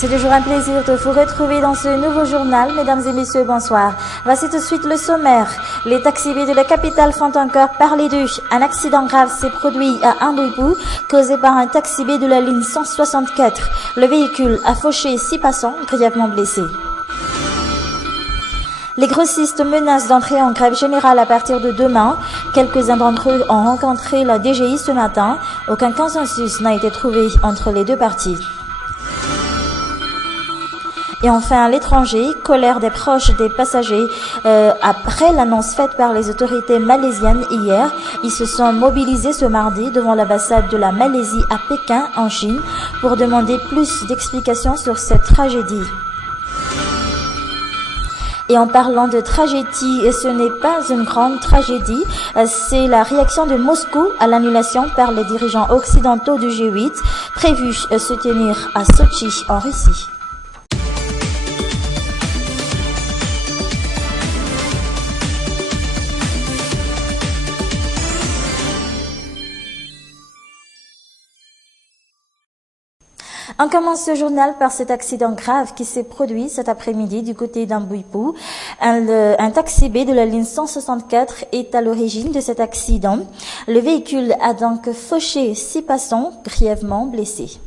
C'est toujours un plaisir de vous retrouver dans ce nouveau journal. Mesdames et messieurs, bonsoir. Voici tout de suite le sommaire. Les taxis de la capitale font encore parler d'eux. Un accident grave s'est produit à Amboipou, causé par un taxi B de la ligne 164. Le véhicule a fauché 6 passants, grièvement blessés. Les grossistes menacent d'entrer en grève générale à partir de demain. Quelques-uns d'entre eux ont rencontré la DGI ce matin. Aucun consensus n'a été trouvé entre les deux parties. Et enfin, à l'étranger, colère des proches des passagers après l'annonce faite par les autorités malaisiennes hier. Ils se sont mobilisés ce mardi devant l'ambassade de la Malaisie à Pékin, en Chine, pour demander plus d'explications sur cette tragédie. Et en parlant de tragédie, ce n'est pas une grande tragédie, c'est la réaction de Moscou à l'annulation par les dirigeants occidentaux du G8, prévu se tenir à Sochi, en Russie. On commence ce journal par cet accident grave qui s'est produit cet après-midi du côté d'Amboipou. Un taxi B de la ligne 164 est à l'origine de cet accident. Le véhicule a donc fauché 6 passants grièvement blessés.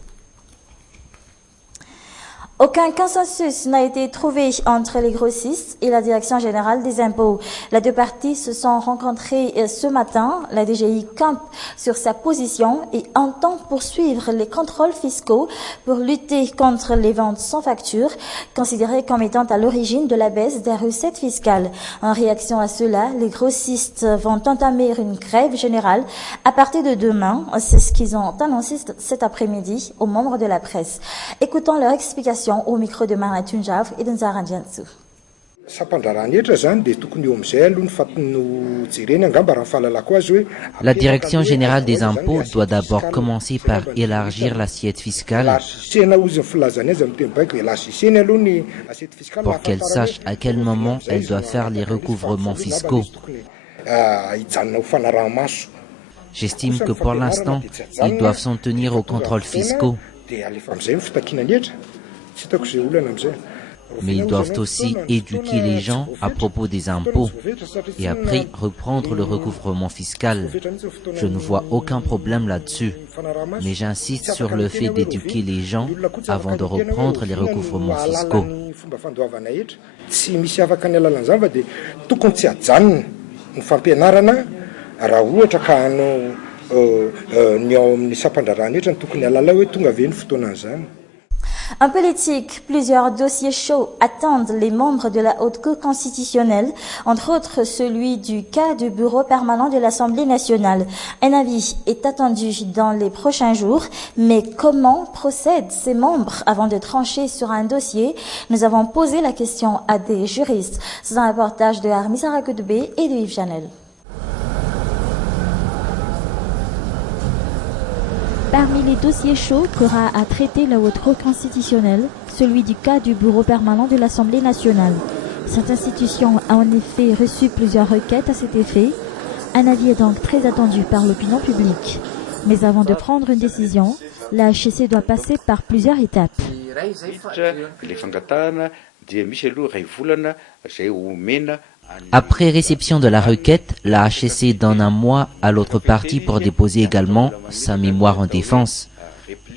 Aucun consensus n'a été trouvé entre les grossistes et la Direction générale des impôts. Les deux parties se sont rencontrées ce matin. La DGI campe sur sa position et entend poursuivre les contrôles fiscaux pour lutter contre les ventes sans facture, considérées comme étant à l'origine de la baisse des recettes fiscales. En réaction à cela, les grossistes vont entamer une grève générale à partir de demain. C'est ce qu'ils ont annoncé cet après-midi aux membres de la presse. Écoutons leur explication au micro de Marat Tunjav et de Nzara Ndiansu. La Direction générale des impôts doit d'abord commencer par élargir l'assiette fiscale pour qu'elle sache à quel moment elle doit faire les recouvrements fiscaux. J'estime que pour l'instant, ils doivent s'en tenir aux contrôles fiscaux. Mais ils doivent aussi éduquer les gens à propos des impôts et après reprendre le recouvrement fiscal. Je ne vois aucun problème là-dessus, mais j'insiste sur le fait d'éduquer les gens avant de reprendre les recouvrements fiscaux. En politique, plusieurs dossiers chauds attendent les membres de la Haute Cour constitutionnelle, entre autres celui du cas du bureau permanent de l'Assemblée nationale. Un avis est attendu dans les prochains jours, mais comment procèdent ces membres avant de trancher sur un dossier? Nous avons posé la question à des juristes. C'est un reportage de Armis Arakoudbé et de Yves Janel. Parmi les dossiers chauds qu'aura à traiter la Haute Cour constitutionnelle, celui du cas du bureau permanent de l'Assemblée nationale. Cette institution a en effet reçu plusieurs requêtes à cet effet. Un avis est donc très attendu par l'opinion publique. Mais avant de prendre une décision, la HCC doit passer par plusieurs étapes. Après réception de la requête, la HCC donne un mois à l'autre partie pour déposer également sa mémoire en défense.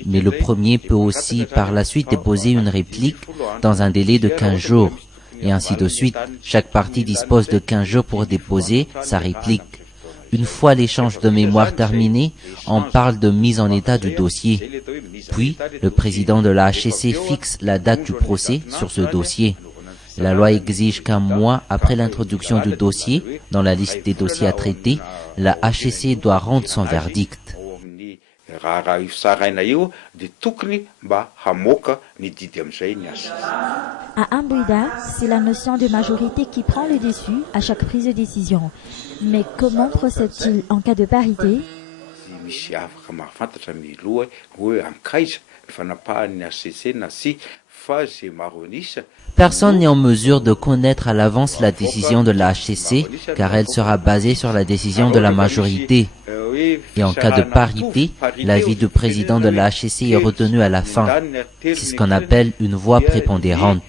Mais le premier peut aussi par la suite déposer une réplique dans un délai de 15 jours. Et ainsi de suite, chaque partie dispose de 15 jours pour déposer sa réplique. Une fois l'échange de mémoire terminé, on parle de mise en état du dossier. Puis, le président de la HCC fixe la date du procès sur ce dossier. La loi exige qu'un mois après l'introduction du dossier, dans la liste des dossiers à traiter, la HCC doit rendre son verdict. À Amboïda, c'est la notion de majorité qui prend le dessus à chaque prise de décision. Mais comment procède-t-il en cas de parité? Personne n'est en mesure de connaître à l'avance la décision de la HCC, car elle sera basée sur la décision de la majorité. Et en cas de parité, l'avis du président de la HCC est retenu à la fin. C'est ce qu'on appelle une voix prépondérante.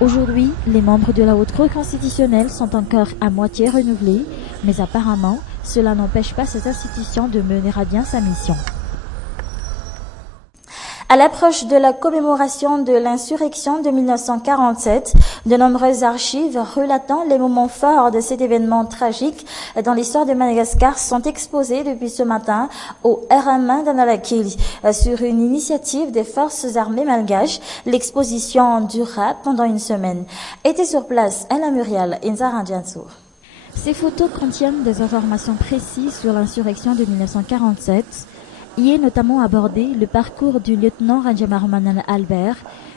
Aujourd'hui, les membres de la Haute Cour constitutionnelle sont encore à moitié renouvelés, mais apparemment, cela n'empêche pas cette institution de mener à bien sa mission. À l'approche de la commémoration de l'insurrection de 1947, de nombreuses archives relatant les moments forts de cet événement tragique dans l'histoire de Madagascar sont exposées depuis ce matin au RMA d'Analakili. Sur une initiative des forces armées malgaches, l'exposition durera pendant une semaine. Était sur place Ella Muriel et Nzara Djansour. Ces photos contiennent des informations précises sur l'insurrection de 1947. Y est notamment abordé le parcours du lieutenant Ranjamarmanan Albert,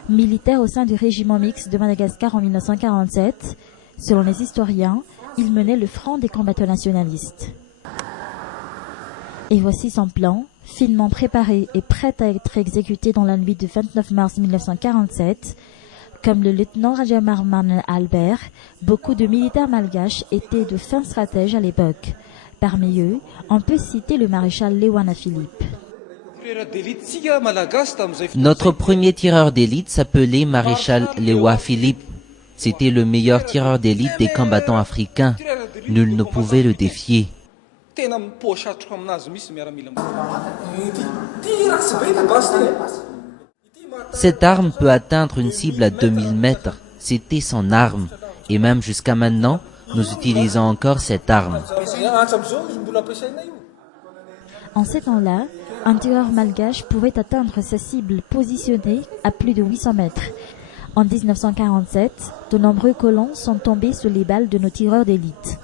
militaire au sein du régiment mixte de Madagascar en 1947. Selon les historiens, il menait le front des combattants nationalistes. Et voici son plan, finement préparé et prêt à être exécuté dans la nuit du 29 mars 1947. Comme le lieutenant Ranjamarmanan Albert, beaucoup de militaires malgaches étaient de fins stratèges à l'époque. Parmi eux, on peut citer le maréchal Lewana Philippe. Notre premier tireur d'élite s'appelait maréchal Lewa Philippe. C'était le meilleur tireur d'élite des combattants africains. Nul ne pouvait le défier. Cette arme peut atteindre une cible à 2000 mètres. C'était son arme. Et même jusqu'à maintenant, nous utilisons encore cette arme. En ces temps-là, un tireur malgache pouvait atteindre sa cible positionnée à plus de 800 mètres. En 1947, de nombreux colons sont tombés sous les balles de nos tireurs d'élite.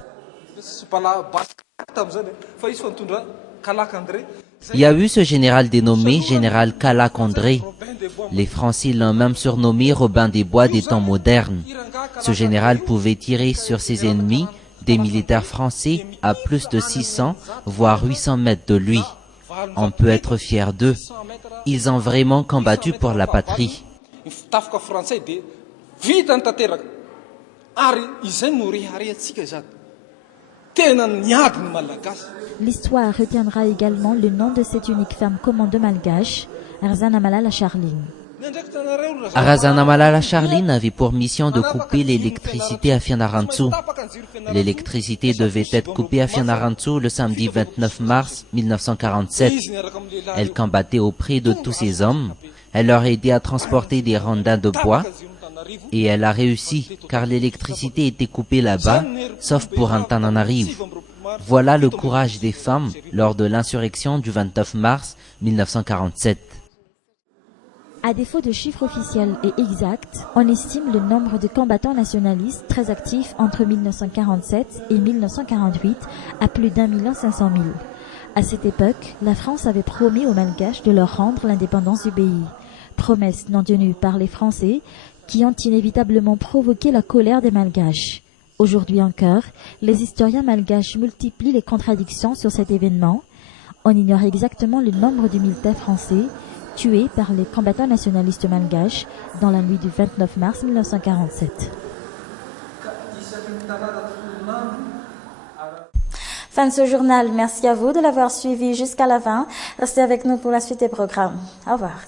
Il y a eu ce général dénommé général Kalak André. Les Français l'ont même surnommé Robin des Bois des temps modernes. Ce général pouvait tirer sur ses ennemis, des militaires français, à plus de 600, voire 800 mètres de lui. On peut être fier d'eux. Ils ont vraiment combattu pour la patrie. L'histoire retiendra également le nom de cette unique femme commando malgache, Arazana Malala Charline. Arazana Malala Charline avait pour mission de couper l'électricité à Fianarantsoa. L'électricité devait être coupée à Fianarantsoa le samedi 29 mars 1947. Elle combattait auprès de tous ces hommes. Elle leur aidait à transporter des rondins de bois. Et elle a réussi, car l'électricité était coupée là-bas, sauf pour Antananarivo. Voilà le courage des femmes lors de l'insurrection du 29 mars 1947. À défaut de chiffres officiels et exacts, on estime le nombre de combattants nationalistes très actifs entre 1947 et 1948 à plus d'1 500 000. À cette époque, la France avait promis aux Malgaches de leur rendre l'indépendance du pays. Promesse non tenue par les Français qui ont inévitablement provoqué la colère des Malgaches. Aujourd'hui encore, les historiens malgaches multiplient les contradictions sur cet événement. On ignore exactement le nombre de militaires français tués par les combattants nationalistes malgaches dans la nuit du 29 mars 1947. Fin de ce journal. Merci à vous de l'avoir suivi jusqu'à la fin. Restez avec nous pour la suite des programmes. Au revoir.